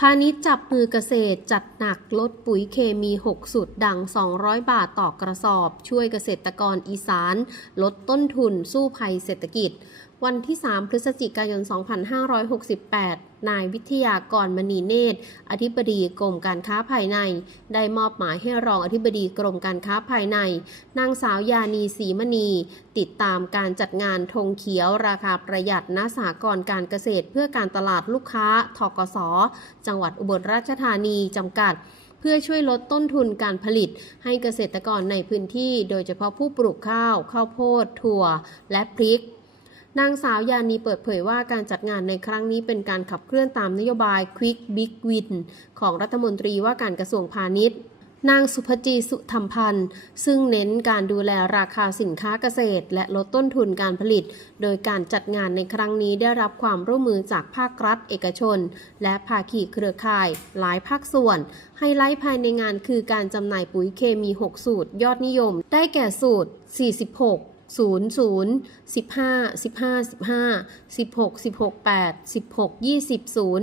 พาณิชย์จับมือเกษตรจัดหนักลดปุ๋ยเคมี 6 สุดดัง 200 บาทต่อกระสอบ ช่วยเกษตรกรอีสาน ลดต้นทุนสู้ภัยเศรษฐกิจวันที่ 3 พฤศจิกายน 2568 นายวิทยากรมณีเนตร อธิบดีกรมการค้าภายใน ได้มอบหมายให้รองอธิบดีกรมการค้าภายใน นางสาวยานีศรีมณี ติดตามการจัดงานธงเขียวราคาประหยัดณสากรการเกษตร เพื่อการตลาดลูกค้าทกส จังหวัดอุบลราชธานีจำกัดเพื่อช่วยลดต้นทุนการผลิตให้เกษตรกรในพื้นที่ โดยเฉพาะผู้ปลูกข้าว ข้าวโพด ถั่ว และพริก นางสาวยานีเปิดเผยว่าการจัดงานในครั้งนี้เป็นการขับเคลื่อนตามนโยบาย Quick Big Win ของรัฐมนตรีว่าการกระทรวงพาณิชย์นางสุภจีสุธรรมพันธ์ ซึ่งเน้นการดูแลราคาสินค้าเกษตร และลดต้นทุนการผลิต โดยการจัดงานในครั้งนี้ได้รับความร่วมมือจากภาครัฐ เอกชน และภาคีเครือข่าย หลายภาคส่วน ไฮไลท์ภายในงานคือการจำหน่ายปุ๋ยเคมี 6 สูตร ยอดนิยม ได้แก่สูตร 46 0 0 15 15 15 16 16 8 16 20 0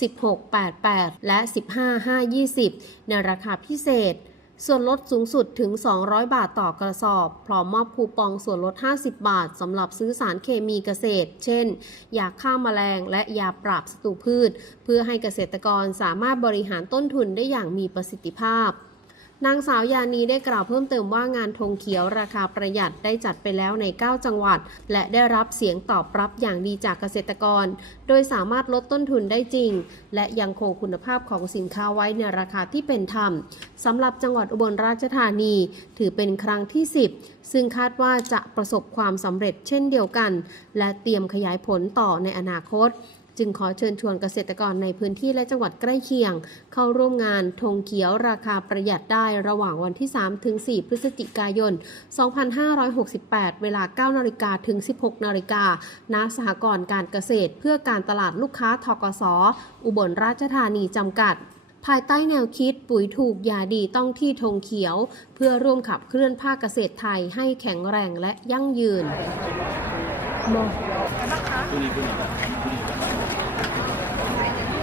16 88และ15 5 20ในราคาพิเศษ ส่วนลดสูงสุดถึง 200 บาทต่อกระสอบ พร้อมมอบคูปองส่วนลด 50 บาทสำหรับซื้อสารเคมีเกษตร เช่น ยาฆ่าแมลงและยาปราบศัตรูพืช เพื่อให้เกษตรกรสามารถบริหารต้นทุนได้อย่างมีประสิทธิภาพ นางสาวยานีได้กล่าวเพิ่มเติมว่างานธงเขียวราคาประหยัดได้จัดไปแล้วใน 9 จังหวัด และได้รับเสียงตอบรับอย่างดีจากเกษตรกร โดยสามารถลดต้นทุนได้จริง และยังคงคุณภาพของสินค้าไว้ในราคาที่เป็นธรรมสำหรับจังหวัดอุบลราชธานี ถือเป็นครั้งที่ 10 ซึ่งคาดว่าจะประสบความสำเร็จเช่นเดียวกัน และเตรียมขยายผลต่อในอนาคต จึงขอเชิญชวนเกษตรกรในพื้นที่และจังหวัดใกล้เคียง เข้าร่วมงานธงเขียวราคาประหยัดได้ระหว่างวันที่ 3 ถึง 4 พฤศจิกายน 2568 เวลา 9 นาฬิกาถึง 16 นาฬิกาณสหกรณ์การเกษตร เพื่อการตลาดลูกค้าทกสอุบลราชธานีจำกัดภายใต้แนวคิดปุ๋ยถูกยาดีต้องที่ธงเขียว เพื่อร่วมขับเคลื่อนภาคเกษตรไทยให้แข็งแรงและยั่งยืน ブリブリブリ